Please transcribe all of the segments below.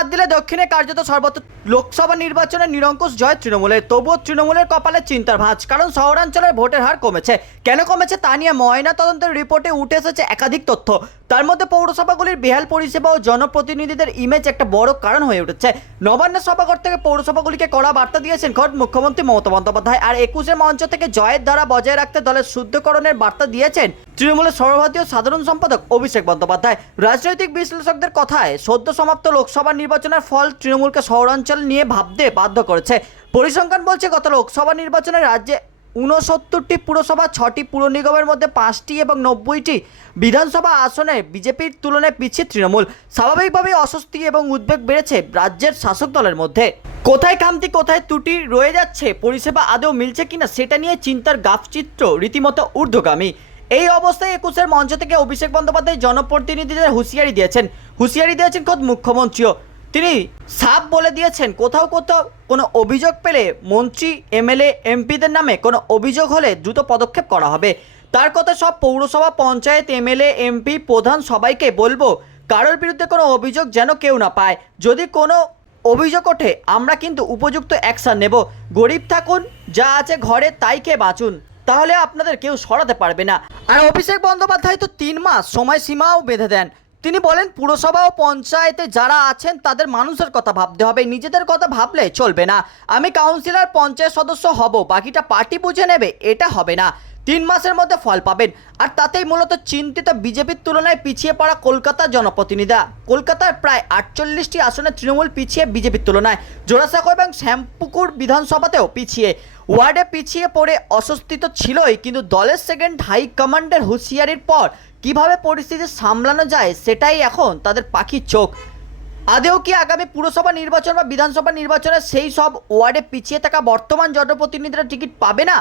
বাদ দিলে দক্ষিণে কার্যত সর্বত্র লোকসভা নির্বাচনে নিরঙ্কুশ জয় তৃণমূলের তবুও তৃণমূলের কপালে চিন্তার ভাঁজ, কারণ শহরাঞ্চলের ভোটের হার কমেছে। কেন কমেছে তা নিয়ে ময়না তদন্তের রিপোর্টে উঠে এসেছে একাধিক তথ্য। তার মধ্যে পৌরসভাগুলির বেহাল পরিষেবা ও জনপ্রতিনিধিদের ইমেজ একটা বড় কারণ হয়ে উঠেছে। নবান্ন সভাঘর থেকে পৌরসভাগুলিকে কড়া বার্তা দিয়েছেন খোদ মুখ্যমন্ত্রী মমতা বন্দ্যোপাধ্যায়, আর একুশের মঞ্চ থেকে জয়ের ধারা বজায় রাখতে দলের শুদ্ধকরণের বার্তা দিয়েছেন তৃণমূলের সর্বভারতীয় সাধারণ সম্পাদক অভিষেক বন্দ্যোপাধ্যায়। রাজনৈতিক বিশ্লেষকদের কথায় সদ্য সমাপ্ত লোকসভা নির্বাচনের ফল তৃণমূলকে শহরাঞ্চল নিয়ে ভাবতে বাধ্য করেছে। পরিসংখ্যান বলছে, গত লোকসভা নির্বাচনে রাজ্যে ঊনসত্তরটি পুরসভা, ছটি পুর নিগমের মধ্যে পাঁচটি এবং নব্বইটি বিধানসভা আসনে বিজেপির তুলনায় পিছিয়ে তৃণমূল। স্বাভাবিকভাবেই অস্বস্তি এবং উদ্বেগ বেড়েছে রাজ্যের শাসক দলের মধ্যে। কোথায় খামতি, কোথায় ত্রুটি রয়ে যাচ্ছে, পরিষেবা আদৌ মিলছে কিনা সেটা নিয়ে চিন্তার গাফচিত্র রীতিমতো ঊর্ধ্বগামী। এই অবস্থায় একুশের মঞ্চ থেকে অভিষেক বন্দ্যোপাধ্যায় জনপ্রতিনিধিদের হুঁশিয়ারি দিয়েছেন। হুঁশিয়ারি দিয়েছেন খোদ মুখ্যমন্ত্রীও। তিনি সাপ বলে দিয়েছেন, কোথাও কোথাও কোনো অভিযোগ পেলে মন্ত্রী, এমএলএ, এমপিদের নামে কোনো অভিযোগ হলে দ্রুত পদক্ষেপ করা হবে। তার কথা সব পৌরসভা, পঞ্চায়েত, এমএলএ, এমপি, প্রধান সবাইকে বলব, কারোর বিরুদ্ধে কোনো অভিযোগ যেন কেউ না পায়। যদি কোনো অভিযোগ ওঠে, আমরা কিন্তু উপযুক্ত অ্যাকশন নেব। গরিব থাকুন, যা আছে ঘরে তাই খেয়ে বাঁচুন। তাহলে আপনাদের কেউ সরাতে পারবে না। আর অভিষেক বন্দ্যোপাধ্যায় তো তিন মাস সময়সীমাও বেঁধে দেন। তিনি বলেন, পুরসভা ও পঞ্চায়েতে যারা আছেন, তাদের মানুষের কথা ভাবতে হবে। নিজেদের কথা ভাবলে চলবে না। আমি কাউন্সিলর, পঞ্চায়েত সদস্য হব, বাকিটা পার্টি বুঝে নেবে, এটা হবে না। তিন মাসের মধ্যে ফল পাবেন। আর তাতেই মূলত চিন্তিত বিজেপির তুলনায় পিছিয়ে পড়া কলকাতার জনপ্রতিনিধিরা। কলকাতার প্রায় আটচল্লিশটি আসনে তৃণমূল পিছিয়ে বিজেপির তুলনায়। জোড়াসাঁকো এবং শ্যামপুকুর বিধানসভাতেও পিছিয়ে। ওয়ার্ডে পিছিয়ে পড়ে অস্বস্তি তো ছিলই, কিন্তু দলের সেকেন্ড হাই কমান্ডের হুঁশিয়ারির পর কীভাবে পরিস্থিতি সামলানো যায় সেটাই এখন তাদের পাখির চোখ। আদেও কি আগামী পুরসভা নির্বাচন বা বিধানসভা নির্বাচনে সেই সব ওয়ার্ডে পিছিয়ে থাকা বর্তমান জনপ্রতিনিধিরা টিকিট পাবে না?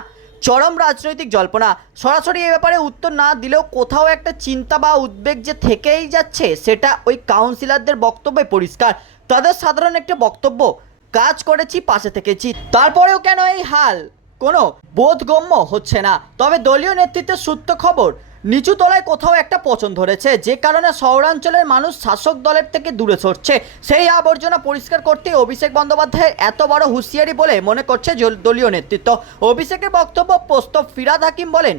চরম রাজনৈতিক জল্পনা। সরাসরি এ ব্যাপারে উত্তর না দিলেও কোথাও একটা চিন্তা বা উদ্বেগ যে থেকেই যাচ্ছে সেটা ওই কাউন্সিলরদের বক্তব্যে পরিষ্কার। তাদের সাধারণ একটি বক্তব্য, কাজ করেছি, পাশে থেকেছি। তারপরেও কেন এই হাল? কোনো বোধগম্য হচ্ছে না। তবে দলীয় নেতৃত্বের সূত্র খবর নিচু তলায় কোথাও একটা পচন ধরেছে, যে কারণে শহরাঞ্চলের মানুষ শাসক দলের থেকে দূরে সরছে। সেই আবর্জনা পরিষ্কার করতে অভিষেক বন্দ্যোপাধ্যায়ের এত বড় হুঁশিয়ারি বলে মনে করছে দলীয় নেতৃত্ব। অভিষেকের বক্তব্য প্রস্তাব ফিরাদ হাকিম বলেন,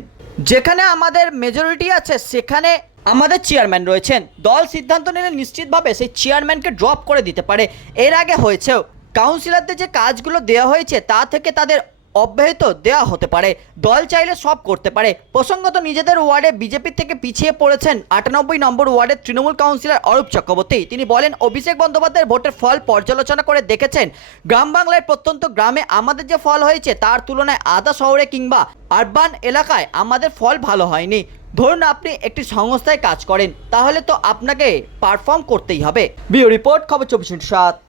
যেখানে আমাদের মেজরিটি আছে, সেখানে আমাদের চেয়ারম্যান রয়েছেন। দল সিদ্ধান্ত নিলে নিশ্চিতভাবে সেই চেয়ারম্যানকে ড্রপ করে দিতে পারে। এর আগে হয়েছেও। কাউন্সিলরদের যে কাজগুলো দেওয়া হয়েছে, তা থেকে তাদের অব্যাহত দেওয়া হতে পারে। দল চাইলে সব করতে পারে। প্রসঙ্গত নিজেদের ওয়ার্ডে বিজেপি থেকে পিছিয়ে পড়েছেন আটানব্বই নম্বর ওয়ার্ডের তৃণমূল কাউন্সিলর অরূপ চক্রবর্তী। তিনি বলেন, অভিষেক বন্দ্যোপাধ্যায়ের ভোটের ফল পর্যালোচনা করে দেখেছেন, গ্রাম বাংলায় প্রত্যন্ত গ্রামে আমাদের যে ফল হয়েছে তার তুলনায় আদা শহরে কিংবা আরবান এলাকায় আমাদের ফল ভালো হয়নি। ধরুন আপনি একটি সংস্থায় কাজ করেন, তাহলে তো আপনাকে পারফর্ম করতেই হবে। বিও রিপোর্ট, খবর চব্বিশ সাত।